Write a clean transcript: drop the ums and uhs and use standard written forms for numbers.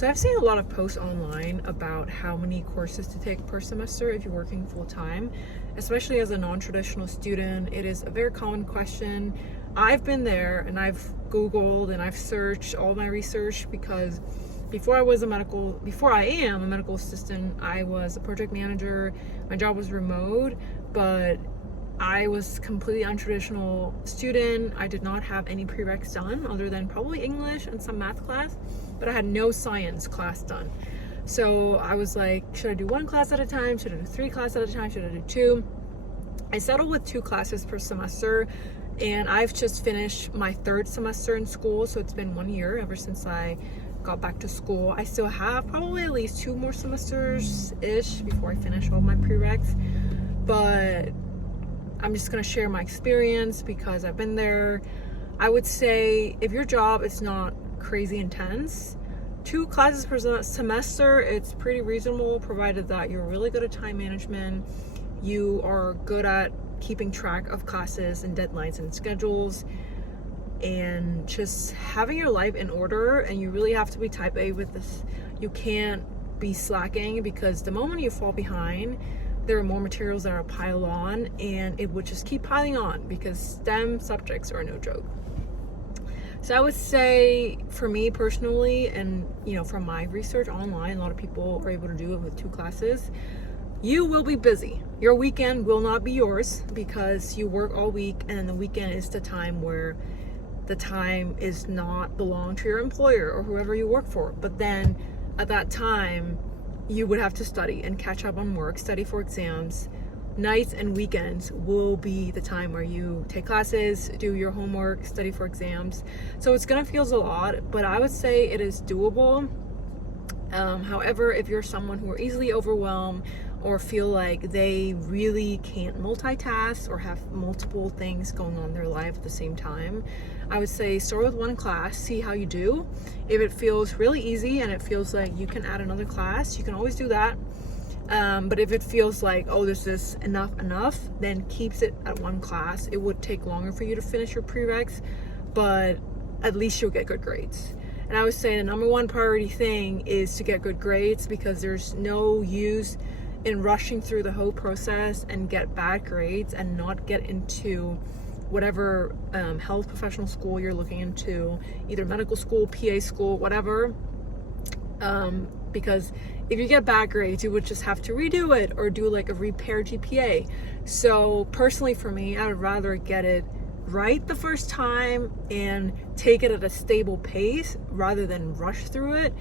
So I've seen a lot of posts online about how many courses to take per semester if you're working full-time, especially as a non-traditional student. It is a very common question. I've been there and I've Googled and I've searched all my research because before I am a medical assistant, I was a project manager. My job was remote, but I was completely untraditional student. I did not have any prereqs done other than probably English and some math class, but I had no science class done. So I was like, should I do one class at a time? Should I do 3 classes at a time? Should I do 2? I settled with 2 classes per semester, and I've just finished my 3rd semester in school. So it's been 1 year ever since I got back to school. I still have probably at least 2 more semesters-ish before I finish all my prereqs, but I'm just gonna share my experience because I've been there. I would say if your job is not crazy intense, 2 classes per semester, it's pretty reasonable, provided that you're really good at time management, you are good at keeping track of classes and deadlines and schedules, and just having your life in order. And you really have to be type A with this. You can't be slacking, because the moment you fall behind, there are more materials that are piled on, and it would just keep piling on because STEM subjects are no joke. So I would say, for me personally, and from my research online, a lot of people are able to do it with 2 classes. You will be busy. Your weekend will not be yours because you work all week, and then the weekend is the time where the time is not belong to your employer or whoever you work for. But then at that time, you would have to study and catch up on work, study for exams. Nights and weekends will be the time where you take classes, do your homework, study for exams. So it's gonna feel a lot, but I would say it is doable. However, if you're someone who are easily overwhelmed or feel like they really can't multitask or have multiple things going on in their life at the same time, I would say start with 1 class, see how you do. If it feels really easy and it feels like you can add another class, you can always do that. But if it feels like, oh, this is enough, then keeps it at 1 class. It would take longer for you to finish your prereqs, but at least you'll get good grades. And I would say the number 1 priority thing is to get good grades, because there's no use in rushing through the whole process and get bad grades and not get into whatever health professional school you're looking into, either medical school, PA school, whatever. Because if you get bad grades, you would just have to redo it or do like a repair GPA. So personally for me, I would rather get it right the first time and take it at a stable pace rather than rush through it.